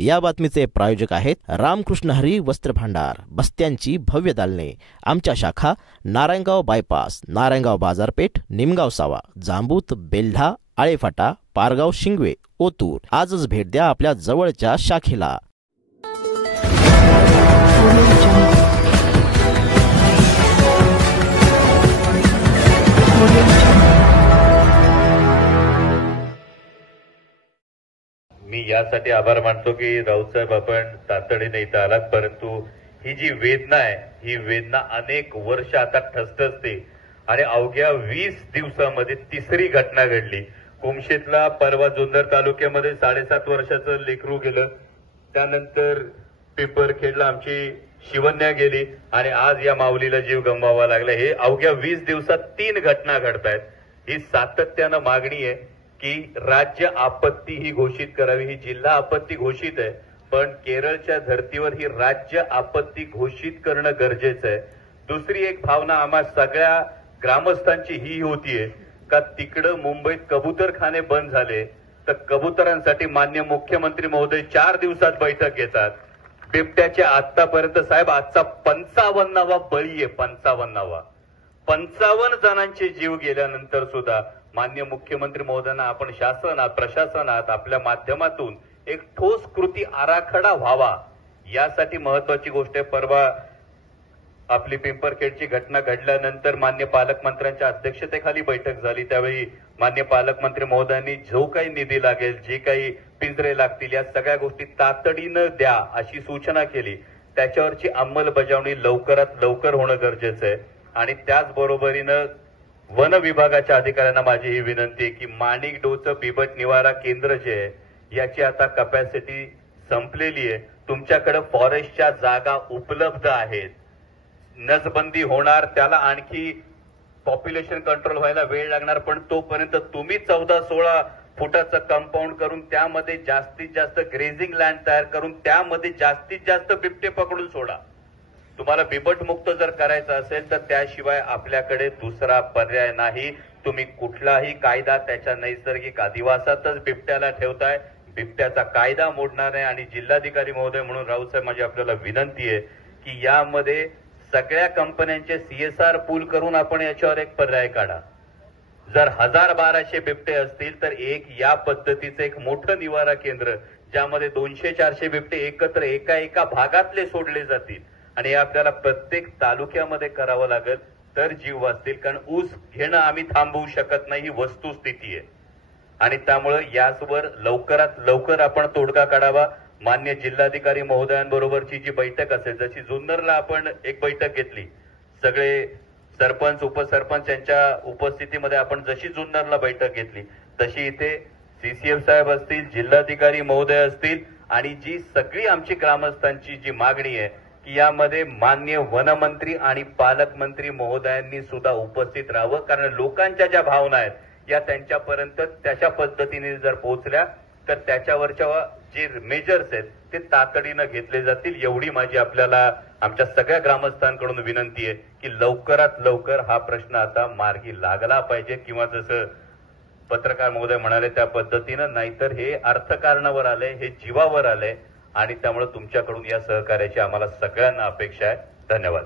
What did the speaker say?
या बातमीचे प्रायोजक आहेत रामकृष्ण हरी वस्त्र भांडार, बस्त्यांची भव्य दालने. आमच्या शाखा नारायणगाव बायपास, नारायणगाव बाजारपेठ, निमगाव सावा, जांबूत, बेल्ढा, आळेफाटा, पारगाव, शिंगवे, ओतूर. आजच भेट द्या आपल्या जवळच्या शाखेला. मी यासाठी आभार मानतो की राऊतसाहेब आपण तातडीने इथं आलात, परंतु ही जी वेदना आहे ही वेदना अनेक वर्ष आता ठसठसते आणि अवघ्या 20 दिवसामध्ये तिसरी घटना घडली. कुमशेतला परवा जुन्नर तालुक्यामध्ये 7.5 वर्षाचं लेकरू गेलं, त्यानंतर पिंपरखेडला आमची शिवन्या गेली आणि आज या माऊलीला जीव गमवावा लागला. हे अवघ्या 20 दिवसात 3 घटना घडतायत. ही सातत्यानं मागणी आहे की राज्य आपत्ती ही घोषित करावी. ही जिल्हा आपत्ती घोषित आहे, पण केरळच्या धर्तीवर ही राज्य आपत्ती घोषित करणं गरजेचं आहे. दुसरी एक भावना आम्हा सगळ्या ग्रामस्थांची ही होतीये का तिकडं मुंबईत कबूतरखाने बंद झाले तर कबुतरांसाठी माननीय मुख्यमंत्री महोदय 4 दिवसात बैठक घेतात. बिबट्याच्या आतापर्यंत साहेब आजचा 55वा बळी आहे. 55 जणांचे जीव गेल्यानंतर सुद्धा माननीय मुख्यमंत्री महोदयांना आपण शासनात, प्रशासनात आपल्या माध्यमातून एक ठोस कृती आराखडा व्हावा यासाठी महत्वाची गोष्ट आहे. परवा आपली पिंपरखेडची घटना घडल्यानंतर माननीय पालकमंत्र्यांच्या अध्यक्षतेखाली बैठक झाली. त्यावेळी माननीय पालकमंत्री महोदयांनी जो काही निधी लागेल, जे काही पिंजरे लागतील, या सगळ्या गोष्टी तातडीनं द्या अशी सूचना केली. त्याच्यावरची अंमलबजावणी लवकरात लवकर होणं गरजेचं आहे. आणि त्याचबरोबरीनं वन विभागाच्या अधिकाऱ्यांना माझी ही विनंती आहे की माणिकडोचं बिबट निवारा केंद्र जे आहे याची आता कपॅसिटी संपलेली आहे. तुमच्याकडे फॉरेस्टच्या जागा उपलब्ध आहेत. नसबंदी होणार, त्याला आणखी पॉप्युलेशन कंट्रोल व्हायला वेळ लागणार, पण तोपर्यंत तुम्ही 14-16 फुटाचं कंपाऊंड करून त्यामध्ये जास्तीत जास्त ग्रेझिंग लँड तयार करून त्यामध्ये जास्तीत जास्त बिबटे पकडून सोडा. तुम्हाला बिबट मुक्त जर करायचं असेल तर त्याशिवाय आपल्याकडे दुसरा पर्याय नाही. तुम्ही कुठलाही कायदा त्याच्या नैसर्गिक अधिवासातच बिबट्याला ठेवताय. बिबट्याचा कायदा मोडणार नाही. आणि जिल्हाधिकारी महोदय म्हणून राऊतसाहेब माझी आपल्याला विनंती आहे की यामध्ये सगळ्या कंपन्यांचे CSR पूल करून आपण याच्यावर एक पर्याय काढा. जर 1000-1200 बिबटे असतील तर एक या पद्धतीचं एक मोठं निवारा केंद्र ज्यामध्ये 200-400 बिबटे एकत्र एका भागातले सोडले जातील आणि हे आपल्याला प्रत्येक तालुक्यामध्ये करावं लागेल तर जीव वाचतील. कारण ऊस घेणं आम्ही थांबवू शकत नाही, ही वस्तुस्थिती आहे. आणि त्यामुळे यावर लवकरात लवकर आपण तोडगा काढावा. मान्य जिल्हाधिकारी महोदयांबरोबरची जी बैठक असेल, जशी जुन्नरला आपण एक बैठक घेतली, सगळे सरपंच, उपसरपंच यांच्या उपस्थितीमध्ये आपण जशी जुन्नरला बैठक घेतली तशी इथे CCF साहेब असतील, जिल्हाधिकारी महोदय असतील आणि जी सगळी आमची ग्रामस्थांची जी मागणी आहे की यामध्ये माननीय वनमंत्री आणि पालकमंत्री महोदयांनी सुद्धा उपस्थित राहावं. कारण लोकांच्या ज्या भावना आहेत या त्यांच्यापर्यंत त्याच्या पद्धतीने जर पोहोचल्या तर त्याच्यावरच्या जे मेजर्स आहेत ते तातडीनं घेतले जातील. एवढी माझी आपल्याला आमच्या सगळ्या ग्रामस्थांकडून विनंती आहे की लवकरात लवकर हा प्रश्न आता मार्गी लागला पाहिजे, किंवा जसं पत्रकार महोदय म्हणाले त्या पद्धतीनं, नाहीतर हे अर्थकारणावर आलंय, हे जीवावर आलंय. आणि त्यामुळे तुमच्याकडून या सहकार्याची आम्हाला सगळ्यांना अपेक्षा आहे. धन्यवाद.